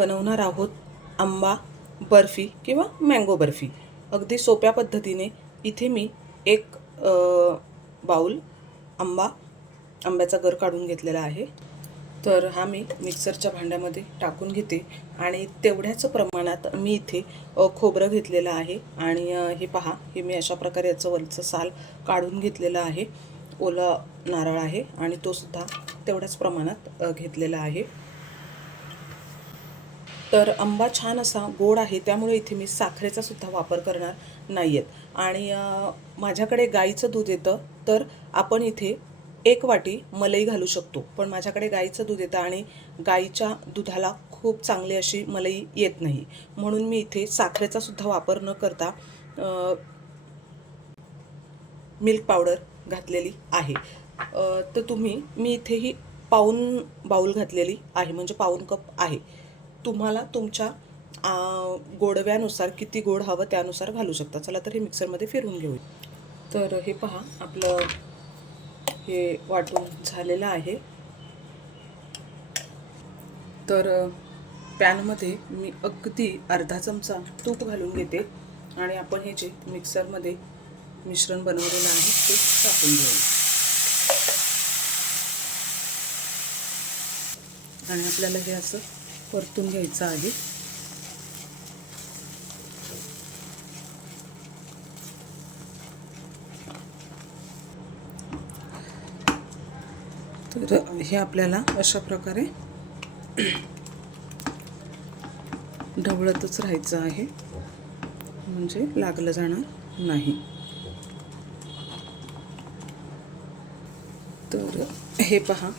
बनवणार आहोत आंबा बर्फी किंवा मँगो बर्फी. अगदी सोप्या पद्धतीने इथे मी एक बाऊल आंबा आंब्याचा गर काढून घेतलेला आहे. तर हा मी मिक्सरच्या भांड्यामध्ये टाकून घेते आणि तेवढ्याच प्रमाणात मी इथे खोबरं घेतलेलं आहे आणि हे पहा हे मी अशा प्रकारे याचं वरचं साल काढून घेतलेलं आहे. ओला नारळ आहे आणि तो सुद्धा तेवढ्याच प्रमाणात घेतलेला आहे. तर आंबा छान असा गोड आहे त्यामुळे इथे मी साखरेचा सुद्धा वापर करणार नाही आहेत आणि माझ्याकडे गाईचं दूध येतं तर आपण इथे एक वाटी मलई घालू शकतो. पण माझ्याकडे गाईचं दूध येतं आणि गाईच्या दुधाला खूप चांगली अशी मलई येत नाही. म्हणून मी इथे साखरेचा सुद्धा वापर न करता मिल्क पावडर घातलेली आहे. तर तुम्ही मी इथेही पाऊन बाऊल घातलेली आहे म्हणजे पाऊन कप आहे. तुम्हाला तुमच्या गोडव्यानुसार किती गोड हवं त्यानुसार घालू शकता. चला तर हे मिक्सरमध्ये फिरवून घेऊ तर हे पहा आपलं हे वाटून झालेलं आहे. तर पॅनमध्ये मी अगदी अर्धा चमचा तूप घालून घेते आणि आपण हे जे मिक्सरमध्ये मिश्रण बनवलेलं आहे ते टाकून घेऊ. आणि आपल्याला हे असं परतून घ्यायचं आहे तर हे आपल्याला अशा प्रकारे ढवळतच राहायचं आहे. म्हणजे लागलं जाणार नाही. तर हे पहा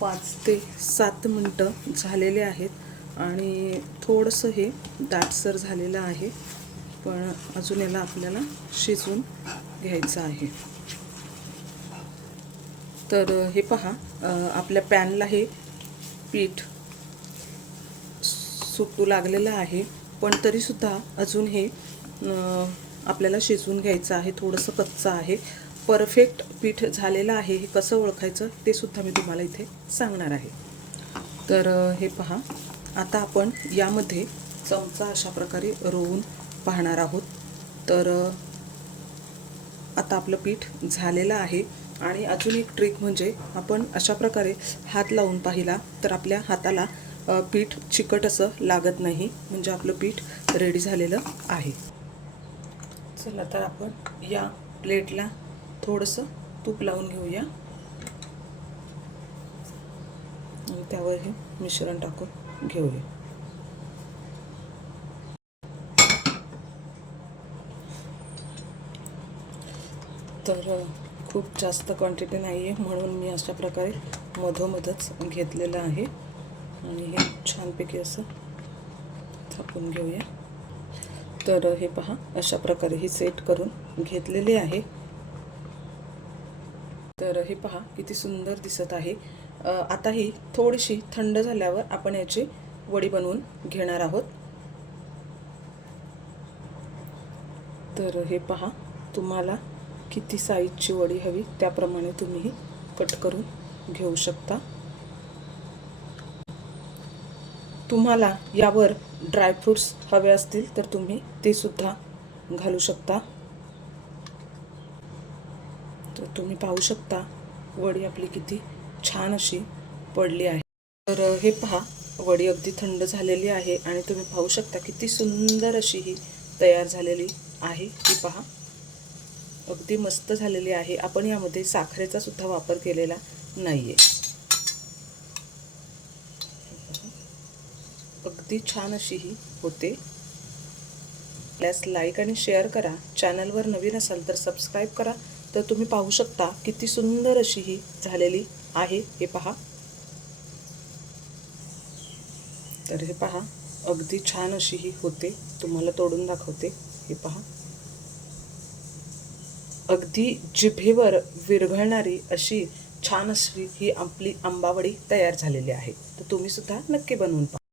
पाच ते सात मिनटं झालेले आहेत. आणि थोडंसं हे दाटसर झालेलं आहे. पण अजून याला आपल्याला शिजवून घ्यायचं आहे. तर हे पहा आपल्या पॅनला हे पीठ सुटू लागलेलं आहे. पण तरीसुद्धा अजून हे आपल्याला शिजवून घ्यायचं आहे. थोडंसं कच्चं आहे. परफेक्ट पीठ झालेलं आहे. हे कसं ओळखायचं ते सुद्धा मी तुम्हाला इथे सांगणार आहे. तर हे पहा. आता आपण यामध्ये चमचा अशा प्रकारे रोवून पाहणार आहोत. तर आता आपलं पीठ झालेलं आहे आणि अजून एक ट्रिक म्हणजे आपण अशा प्रकारे हात लावून पाहिला तर आपल्या हाताला पीठ चिकट असं लागत नाही. म्हणजे आपलं पीठ रेडी झालेलं आहे. चला तर आपण या प्लेटला थोडंसं तूप लावून घेऊया. आणि त्यावर हे मिश्रण टाकून घेऊया. तर खूप जास्त क्वांटिटी नाही आहे म्हणून मी अशा प्रकारे मधोमधच घेतलेलं आहे. आणि हे छानपैकी असं थापून घेऊया. तर हे पहा अशा प्रकारे ही सेट करून घेतलेले आहे. तर हे पहा किती सुंदर दिसत आहे. आता ही थोडीशी थंड झाल्यावर आपण याची वडी बनवून घेणार आहोत. तर हे पहा तुम्हाला किती साईजची वडी हवी त्याप्रमाणे तुम्ही कट करून घेऊ शकता. तुम्हाला यावर ड्रायफ्रूट्स हवे असतील तर तुम्ही ते सुद्धा घालू शकता. तर तुम्ही पाहू शकता वडी आपली किती छान अशी पडली आहे. तर हे पहा वडी अगदी थंड झालेली आहे आणि तुम्ही पाहू शकता किती सुंदर अशी ही तयार झालेली आहे. ही पहा अगदी मस्त झालेली आहे. आपण यामध्ये साखरेचा सुद्धा वापर केलेला नाहीये. अगदी छान अशी ही होते. प्लॅस लाईक आणि शेअर करा. चॅनलवर नवीन असाल तर सबस्क्राईब करा. तर तुम्ही पाहू शकता किती सुंदर अशी ही झालेली आहे हे पहा. तर हे पहा अगदी छान अशी ही होते. तुम्हाला तोडून दाखवते. हे पहा. अगदी जिभेवर विरघळणारी अशी छान अशी ही आपली आंबावडी तयार झालेली आहे. तर तुम्ही सुद्धा नक्की बनवून पहा.